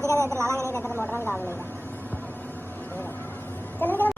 ਬਾਅਦ ਕਹਿੰਦੇ ਇੱਧਰ ਲਾ ਲਾਂਗੇ, ਨਹੀਂ ਇੱਧਰ ਮੋਟਰਾਂ ਨੂੰ ਲਾ ਲਈਦਾ। ਚੱਲ